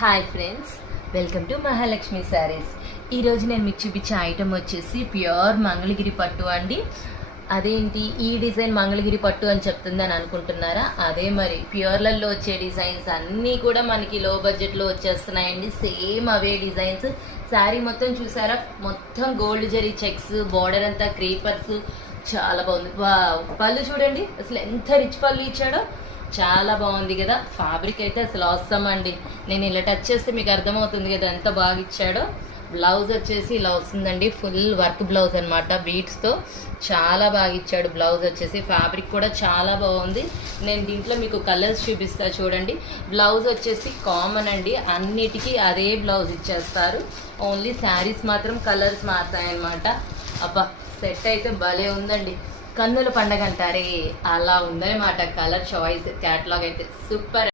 Hi friends, welcome to Mahalakshmi saris. ఈరోజు నేను మీకు చూపించే ఐటమ్ వచ్చేసి ప్యూర్ మంగళగిరి పట్టు అండి. అదేంటి ఈ డిజైన్ మంగళగిరి పట్టు అని చెప్తుందని అనుకుంటున్నారా? అదే మరి ప్యూర్లలో వచ్చే డిజైన్స్ అన్నీ కూడా మనకి లో బడ్జెట్లో వచ్చేస్తున్నాయండి. సేమ్ అవే డిజైన్స్. శారీ మొత్తం చూసారా, మొత్తం గోల్డ్ జరీ చెక్స్, బార్డర్ అంతా క్రీపర్స్, చాలా బాగుంది. పళ్ళు చూడండి, అసలు ఎంత రిచ్ పళ్ళు ఇచ్చాడో, చాలా బాగుంది కదా. ఫ్యాబ్రిక్ అయితే అసలు అవసరం అండి. నేను ఇలా టచ్ చేస్తే మీకు అర్థమవుతుంది కదా ఎంత బాగా ఇచ్చాడో. బ్లౌజ్ వచ్చేసి ఇలా వస్తుందండి, ఫుల్ వర్క్ బ్లౌజ్ అనమాట, బీట్స్తో చాలా బాగా ఇచ్చాడు. బ్లౌజ్ వచ్చేసి ఫ్యాబ్రిక్ కూడా చాలా బాగుంది. నేను దీంట్లో మీకు కలర్స్ చూపిస్తా చూడండి. బ్లౌజ్ వచ్చేసి కామన్ అండి, అన్నిటికీ అదే బ్లౌజ్ ఇచ్చేస్తారు. ఓన్లీ శారీస్ మాత్రం కలర్స్ మారుతాయన్నమాట. అబ్బా, సెట్ అయితే భలే ఉందండి. కన్నుల పండగ అంటారే అలా ఉందన్నమాట. కలర్ చాయిస్ క్యాటలాగ్ అయితే సూపర్.